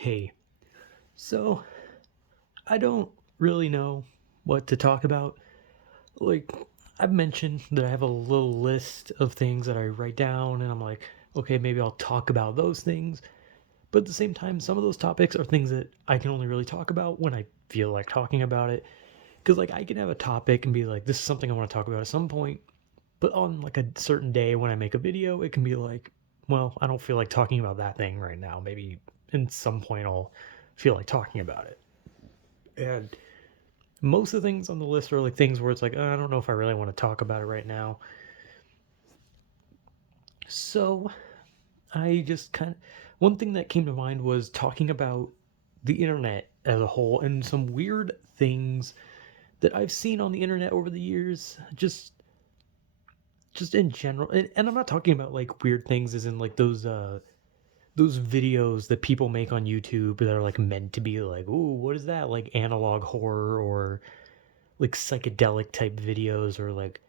Hey, so I don't really know what to talk about. Like, I've mentioned that I have a little list of things that I write down, and I'm like, okay, maybe I'll talk about those things. But at the same time, some of those topics are things that I can only really talk about when I feel like talking about it. Because, like, I can have a topic and be like, this is something I want to talk about at some point. But on, like, a certain day when I make a video, it can be like, well, I don't feel like talking about that thing right now. Maybe in some point I'll feel like talking about it. And most of the things on the list are like things where it's like, I don't know if I really want to talk about it right now. So I just kind of, one thing that came to mind was talking about the internet as a whole and some weird things that I've seen on the internet over the years. Just in general, and I'm not talking about like weird things as in like those videos that people make on YouTube that are like meant to be like, ooh, what is that? Like analog horror or like psychedelic type videos or like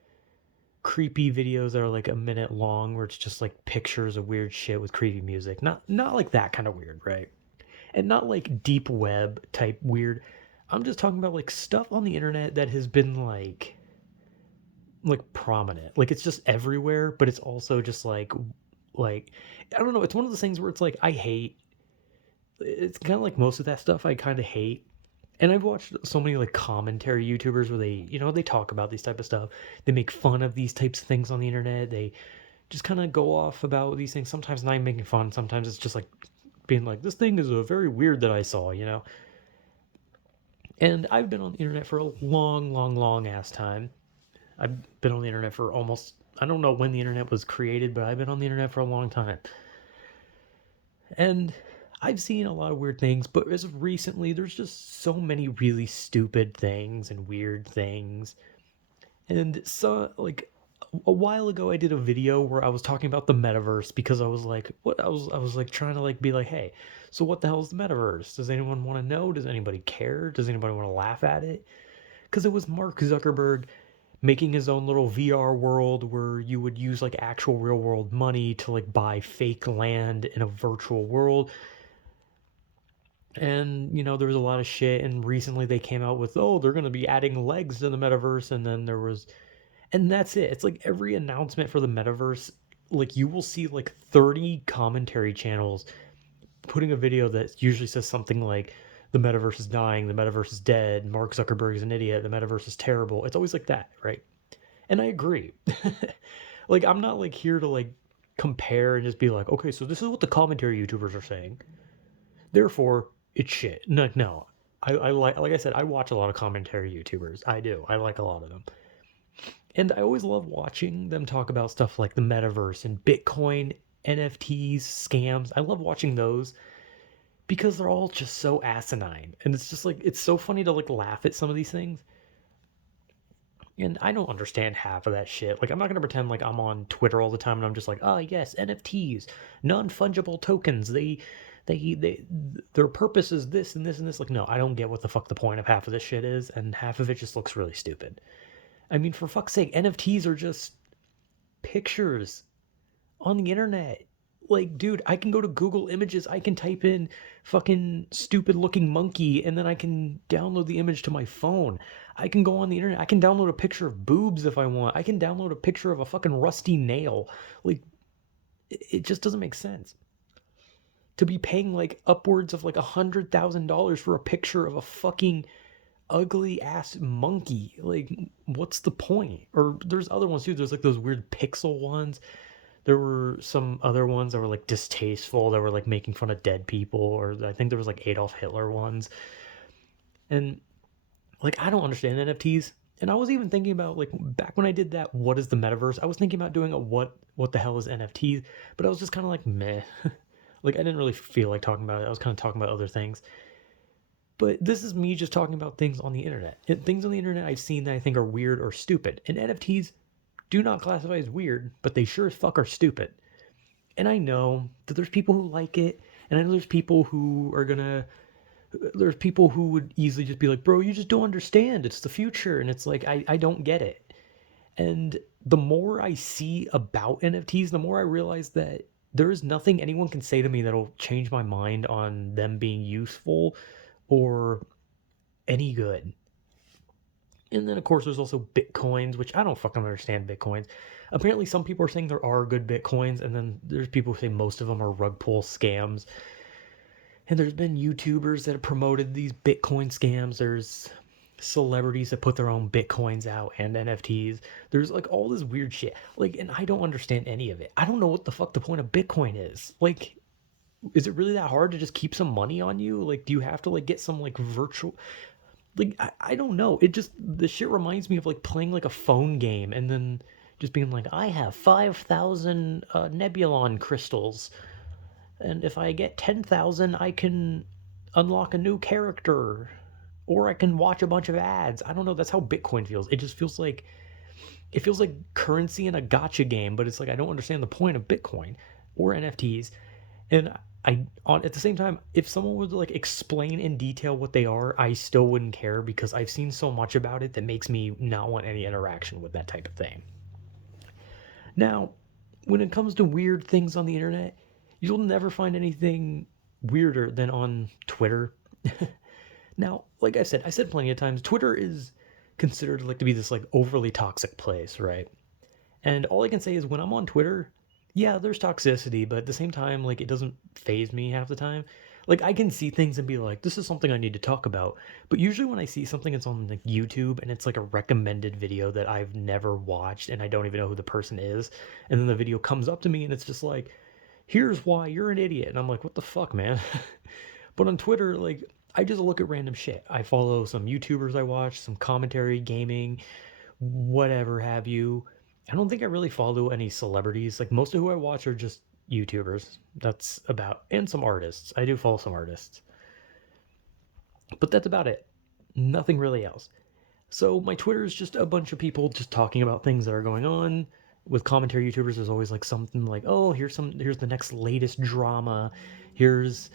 creepy videos that are like a minute long where it's just like pictures of weird shit with creepy music. Not like that kind of weird, right? And not like deep web type weird. I'm just talking about like stuff on the internet that has been like prominent. Like it's just everywhere, but it's also just like I don't know, it's one of those things where it's like I hate it's kind of like most of that stuff I kind of hate. And I've watched so many like commentary YouTubers where they talk about these type of stuff. They make fun of these types of things on the internet. They just kind of go off about these things. Sometimes not even making fun. Sometimes it's just like being like, this thing is a very weird that I saw. And I've been on the internet for a long, long, long ass time. I've been on the internet for almost, I don't know when the internet was created, but I've been on the internet for a long time. And I've seen a lot of weird things, but as of recently, there's just so many really stupid things and weird things. And so, like, a while ago, I did a video where I was talking about the metaverse because I was like, what? I was like trying to like be like, hey, so what the hell is the metaverse? Does anyone want to know? Does anybody care? Does anybody want to laugh at it? Because it was Mark Zuckerberg making his own little VR world where you would use like actual real world money to like buy fake land in a virtual world. And there was a lot of shit, and recently they came out with, oh, they're going to be adding legs to the metaverse, and then there was, and that's it. It's like every announcement for the metaverse, like you will see like 30 commentary channels putting a video that usually says something like, the metaverse is dying, the metaverse is dead, Mark Zuckerberg is an idiot, the metaverse is terrible. It's always like that, right? And I agree. Like I'm not like here to like compare and just be like, okay, so this is what the commentary YouTubers are saying. Therefore, it's shit. No, no. I like I said, I watch a lot of commentary YouTubers. I do. I like a lot of them. And I always love watching them talk about stuff like the metaverse and Bitcoin, NFTs, scams. I love watching those because they're all just so asinine. And it's just like it's so funny to like laugh at some of these things. And I don't understand half of that shit. Like I'm not gonna pretend like I'm on Twitter all the time and I'm just like, oh yes, NFTs, non-fungible tokens. They their purpose is this and this and this. Like, no, I don't get what the fuck the point of half of this shit is, and half of it just looks really stupid. I mean, for fuck's sake, NFTs are just pictures on the internet. Like, dude, I can go to Google Images, I can type in fucking stupid looking monkey, and then I can download the image to my phone. I can go on the internet, I can download a picture of boobs if I want. I can download a picture of a fucking rusty nail. Like, it just doesn't make sense to be paying like upwards of like $100,000 for a picture of a fucking ugly ass monkey. Like, what's the point? Or there's other ones too. There's like those weird pixel ones. There were some other ones that were like distasteful, that were like making fun of dead people, or I think there was like Adolf Hitler ones. And like I don't understand NFTs. And I was even thinking about like back when I did that, what is the metaverse? I was thinking about doing a what the hell is NFTs, but I was just kind of like meh. Like I didn't really feel like talking about it. I was kind of talking about other things. But this is me just talking about things on the internet. And things on the internet I've seen that I think are weird or stupid. And NFTs do not classify as weird, but they sure as fuck are stupid. And I know that there's people who like it, and I know there's people who would easily just be like, bro, you just don't understand. It's the future. And it's like, I don't get it. And the more I see about NFTs, the more I realize that there is nothing anyone can say to me that'll change my mind on them being useful or any good. And then, of course, there's also Bitcoins, which I don't fucking understand Bitcoins. Apparently, some people are saying there are good Bitcoins, and then there's people who say most of them are rug pull scams. And there's been YouTubers that have promoted these Bitcoin scams. There's celebrities that put their own Bitcoins out and NFTs. There's like all this weird shit. Like, and I don't understand any of it. I don't know what the fuck the point of Bitcoin is. Like, is it really that hard to just keep some money on you? Like, do you have to like get some like virtual like I don't know. It just the shit reminds me of like playing like a phone game and then just being like, I have 5,000 Nebulon crystals, and if I get 10,000, I can unlock a new character, or I can watch a bunch of ads. I don't know. That's how Bitcoin feels. It just feels like currency in a gotcha game, but it's like I don't understand the point of Bitcoin or NFTs. And at the same time, if someone would like explain in detail what they are, I still wouldn't care because I've seen so much about it that makes me not want any interaction with that type of thing. Now, when it comes to weird things on the internet, you'll never find anything weirder than on Twitter. Now, like I said plenty of times, Twitter is considered like to be this like overly toxic place, right? And all I can say is when I'm on Twitter, yeah, there's toxicity, but at the same time, like it doesn't phase me half the time. Like I can see things and be like, this is something I need to talk about. But usually when I see something that's on like YouTube and it's like a recommended video that I've never watched and I don't even know who the person is, and then the video comes up to me and it's just like, here's why you're an idiot. And I'm like, what the fuck, man? But on Twitter, like I just look at random shit. I follow some YouTubers I watch, some commentary, gaming, whatever have you. I don't think I really follow any celebrities. Like most of who I watch are just YouTubers. That's about and some artists. I do follow some artists. But that's about it. Nothing really else. So my Twitter is just a bunch of people just talking about things that are going on. With commentary YouTubers, there's always like something like, oh, here's the next latest drama. Here's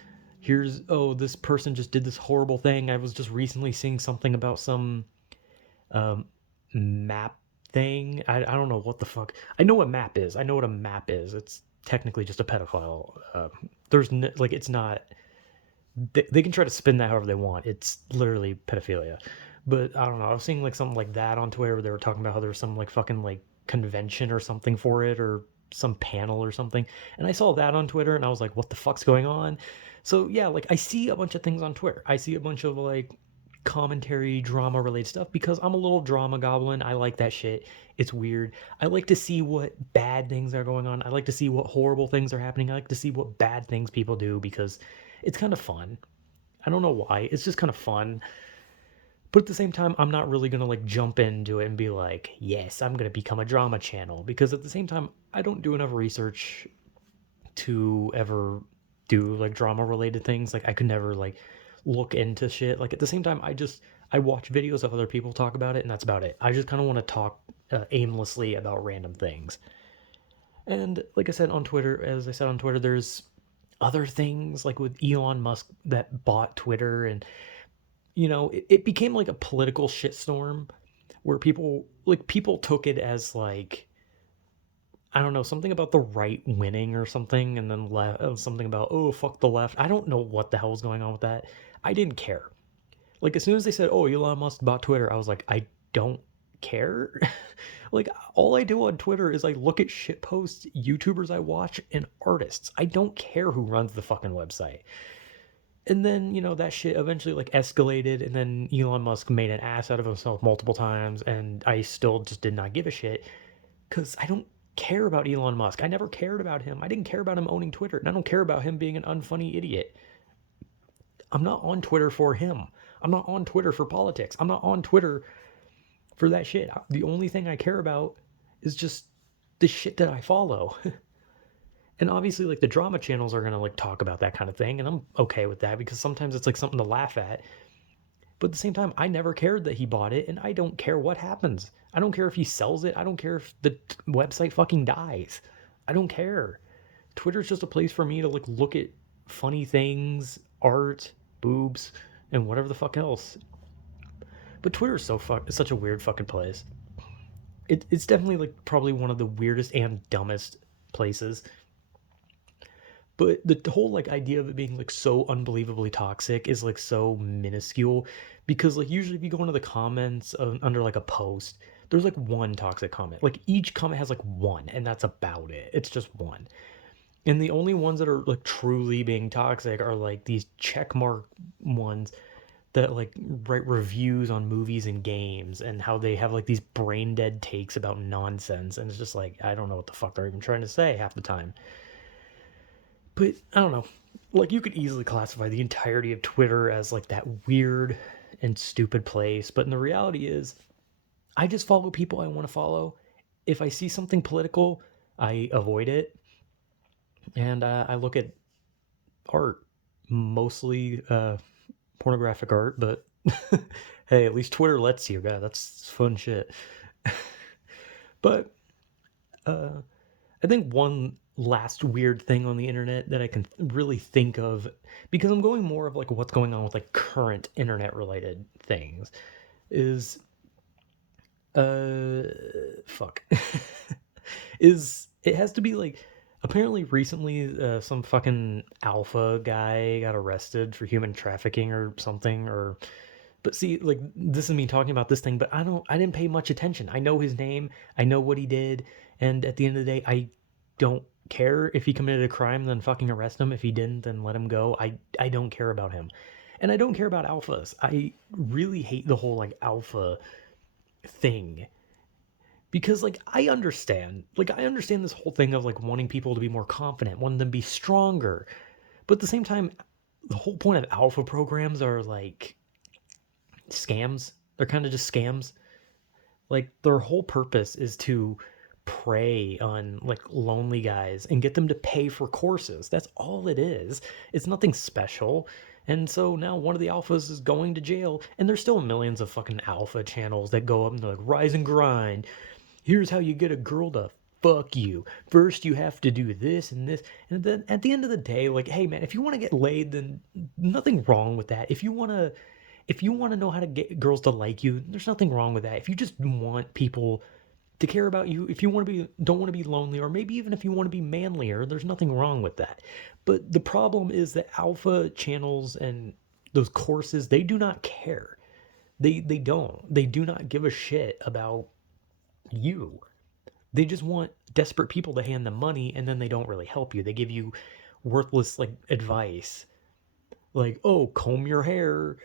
oh, this person just did this horrible thing. I was just recently seeing something about some um, map thing. I don't know what the fuck. I know what map is. I know what a map is. It's technically just a pedophile. There's no, like it's not. They can try to spin that however they want. It's literally pedophilia. But I don't know. I was seeing like something like that on Twitter where they were talking about how there was some like fucking like convention or something for it or some panel or something. And I saw that on Twitter and I was like, what the fuck's going on? So yeah, like I see a bunch of things on Twitter. I see a bunch of like commentary drama related stuff because I'm a little drama goblin. I like that shit. It's weird. I like to see what bad things are going on. I like to see what horrible things are happening. I like to see what bad things people do because it's kind of fun. I don't know why. It's just kind of fun. But at the same time, I'm not really going to like jump into it and be like, yes, I'm going to become a drama channel because at the same time, I don't do enough research to ever do like drama related things. Like I could never like look into shit. Like at the same time, I watch videos of other people talk about it and that's about it. I just kind of want to talk aimlessly about random things. And like I said on Twitter, as I said on Twitter, there's other things like with Elon Musk that bought Twitter and it became like a political shitstorm where people took it as like I don't know, something about the right winning or something, and then something about, oh, fuck the left. I don't know what the hell was going on with that. I didn't care. Like, as soon as they said, oh, Elon Musk bought Twitter, I was like, I don't care. Like, all I do on Twitter is I look at shit posts, YouTubers I watch, and artists. I don't care who runs the fucking website. And then, that shit eventually, like, escalated, and then Elon Musk made an ass out of himself multiple times, and I still just did not give a shit because I don't care about Elon Musk. I never cared about him. I didn't care about him owning Twitter, and I don't care about him being an unfunny idiot. I'm not on Twitter for him. I'm not on Twitter for politics. I'm not on Twitter for that shit. The only thing I care about is just the shit that I follow. And obviously, like, the drama channels are going to, like, talk about that kind of thing, and I'm okay with that because sometimes it's, like, something to laugh at. But at the same time, I never cared that he bought it, and I don't care what happens. I don't care if he sells it. I don't care if the website fucking dies. I don't care. Twitter's just a place for me to like look at funny things, art, boobs, and whatever the fuck else. But Twitter is it's such a weird fucking place. It's definitely like probably one of the weirdest and dumbest places. But the whole like idea of it being like so unbelievably toxic is like so minuscule because like usually if you go into the comments under like a post, there's like one toxic comment. Like each comment has like one, and that's about it. It's just one. And the only ones that are like truly being toxic are like these checkmark ones that like write reviews on movies and games and how they have like these brain dead takes about nonsense, and it's just like I don't know what the fuck they're even trying to say half the time. But I don't know. Like you could easily classify the entirety of Twitter as like that weird and stupid place, but in the reality is I just follow people I want to follow. If I see something political, I avoid it, and I look at art, mostly pornographic art, but hey, at least Twitter lets you. Yeah, that's fun shit. But I think one last weird thing on the internet that I can really think of, because I'm going more of like what's going on with like current internet related things, is uh fuck is it has to be like apparently recently some fucking alpha guy got arrested for human trafficking or something, or but see, like this is me talking about this thing, but I didn't pay much attention. I know his name, I know what he did, and at the end of the day, I don't care if he committed a crime, then fucking arrest him. If he didn't, then let him go. I don't care about him. And I don't care about alphas. I really hate the whole like alpha thing because I understand this whole thing of like wanting people to be more confident, wanting them to be stronger. But at the same time, the whole point of alpha programs are like scams. They're kind of just scams. Like their whole purpose is to prey on like lonely guys and get them to pay for courses. That's all it is. It's nothing special. And so now one of the alphas is going to jail, and there's still millions of fucking alpha channels that go up and they're like rise and grind. Here's how you get a girl to fuck you. First you have to do this and this. And then at the end of the day, like, hey man, if you want to get laid, then nothing wrong with that. If you want to know how to get girls to like you, there's nothing wrong with that. If you just want people to care about you, if you want to be don't want to be lonely, or maybe even if you want to be manlier, there's nothing wrong with that. But the problem is that alpha channels and those courses, they do not care. They don't. They do not give a shit about you. They just want desperate people to hand them money, and then they don't really help you. They give you worthless like advice. Like, "Oh, comb your hair,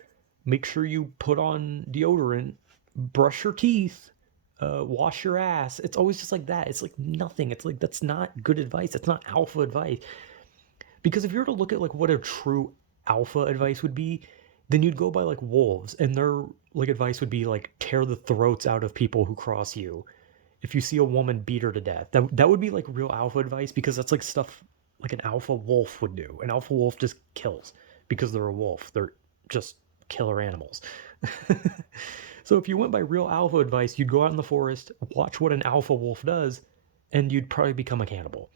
make sure you put on deodorant, brush your teeth, wash your ass." It's always just like that. It's like nothing. It's like that's not good advice. That's not alpha advice. Because if you were to look at like what a true alpha advice would be, then you'd go by like wolves, and their like advice would be like tear the throats out of people who cross you. If you see a woman, beat her to death. That would be like real alpha advice, because that's like stuff like an alpha wolf would do. An alpha wolf just kills because they're a wolf. They're just killer animals. So if you went by real alpha advice, you'd go out in the forest, watch what an alpha wolf does, and you'd probably become a cannibal.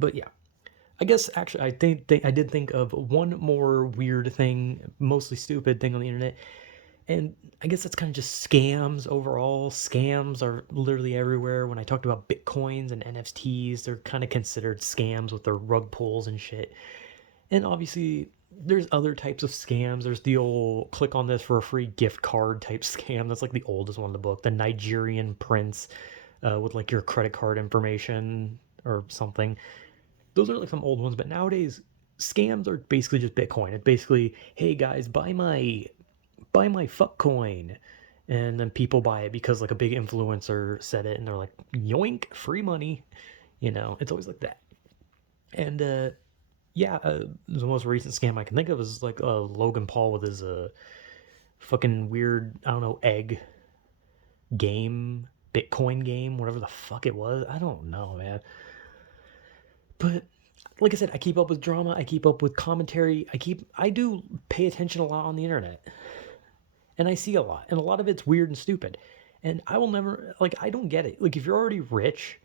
But yeah, I guess actually I did think of one more weird thing, mostly stupid thing on the internet, and I guess that's kind of just scams overall. Scams are literally everywhere. When I talked about bitcoins and NFTs, they're kind of considered scams with their rug pulls and shit. And obviously, there's other types of scams. There's the old click on this for a free gift card type scam. That's like the oldest one in the book. The Nigerian prince with like your credit card information or something. Those are like some old ones. But nowadays, scams are basically just Bitcoin. It's basically, hey guys, buy my fuck coin. And then people buy it because like a big influencer said it, and they're like, yoink, free money. It's always like that. And yeah, the most recent scam I can think of is like Logan Paul with his fucking weird, I don't know, egg game, Bitcoin game, whatever the fuck it was. I don't know, man. But like I said, I keep up with drama, I keep up with commentary, I do pay attention a lot on the internet. And I see a lot, and a lot of it's weird and stupid. And I will never like I don't get it. Like if you're already rich,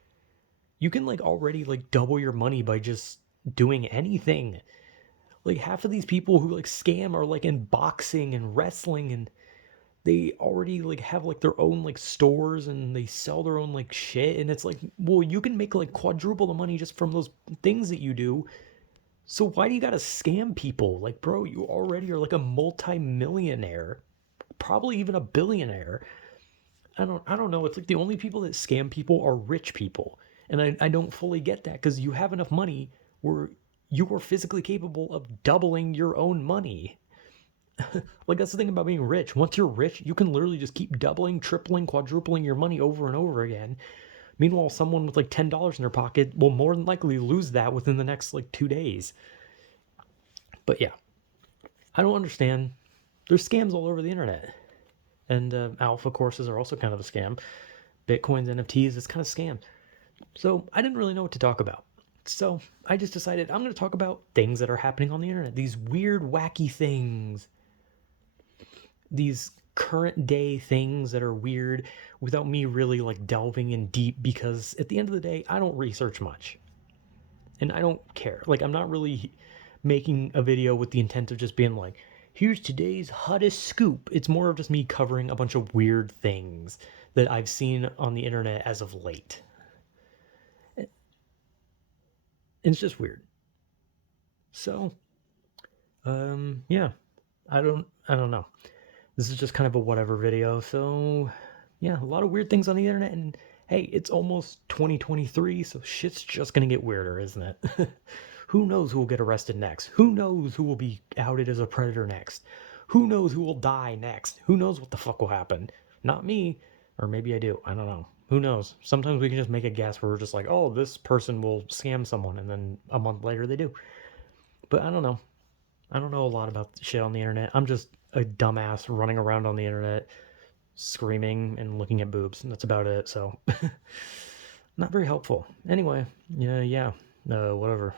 you can like already like double your money by just doing anything. Like half of these people who like scam are like in boxing and wrestling, and they already like have like their own like stores and they sell their own like shit, and it's like, well, you can make like quadruple the money just from those things that you do. So why do you gotta scam people? Like, bro, you already are like a multi-millionaire, probably even a billionaire. I don't know. It's like the only people that scam people are rich people. And I don't fully get that because you have enough money where you are physically capable of doubling your own money. Like that's the thing about being rich. Once you're rich, you can literally just keep doubling, tripling, quadrupling your money over and over again. Meanwhile, someone with like $10 in their pocket will more than likely lose that within the next like 2 days. But yeah, I don't understand. There's scams all over the internet. And alpha courses are also kind of a scam. Bitcoins, NFTs, it's kind of a scam. So I didn't really know what to talk about. So I just decided I'm going to talk about things that are happening on the internet. These weird, wacky things. These current day things that are weird without me really like delving in deep, because at the end of the day, I don't research much. And I don't care. Like, I'm not really making a video with the intent of just being like, here's today's hottest scoop. It's more of just me covering a bunch of weird things that I've seen on the internet as of late. It's just weird. So, yeah, I don't know. This is just kind of a whatever video. So, yeah, a lot of weird things on the internet, and hey, it's almost 2023, so shit's just gonna get weirder, isn't it? Who knows who will get arrested next? Who knows who will be outed as a predator next? Who knows who will die next? Who knows what the fuck will happen? Not me, or maybe I do. I don't know. Who knows? Sometimes we can just make a guess where we're just like, oh, this person will scam someone, and then a month later they do. But I don't know. I don't know a lot about shit on the internet. I'm just a dumbass running around on the internet, screaming and looking at boobs, and that's about it. So, not very helpful. Anyway, yeah, whatever.